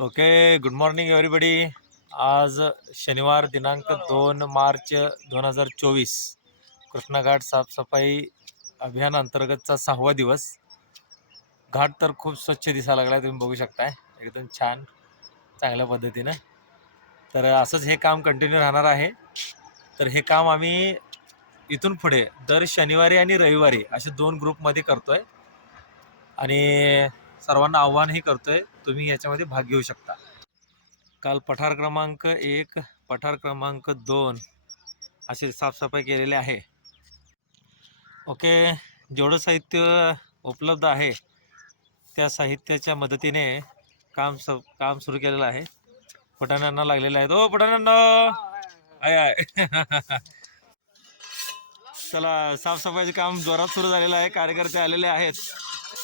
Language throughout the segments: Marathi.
ओके गुड मॉर्निंग एव्हरीबडी आज शनिवार दिनांक दोन मार्च दोन हजार चोवीस. कृष्णाघाट साफसफाई अभियान अंतर्गतचा सहावा दिवस. घाट तर खूप स्वच्छ दिसायला लागला तुम्ही बघू शकताय. एकदम छान चांगल्या पद्धतीनं. तर असंच हे काम कंटिन्यू राहणार आहे. तर हे काम आम्ही इथून पुढे दर शनिवारी आणि रविवारी असे दोन ग्रुपमध्ये करतो आहे आणि सर्वांना आव्हानही करतोय. तुम्ही याच्यामध्ये भाग घेऊ शकता. काल पठार क्रमांक एक पठार क्रमांक दोन असे साफसफाई केलेले आहे. ओके जेवढं साहित्य उपलब्ध आहे त्या साहित्याच्या मदतीने काम स काम सुरू केलेलं आहे. पठाणांना लागलेलं आहे. ओ पठाणांना! I I. चला साफसफाईचं काम जोरात सुरू झालेलं आहे. कार्यकर्ते आलेले आहेत.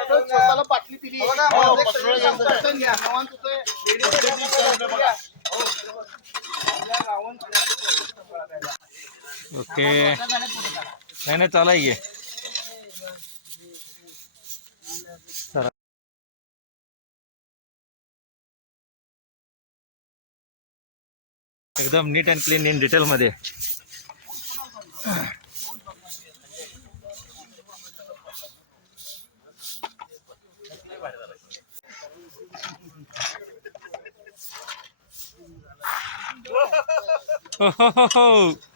स्वतःला बाटली दिली ओके. नाही नाही चालाय घे चला. एकदम neat and clean in detail मध्ये हो, हो, हो, हो.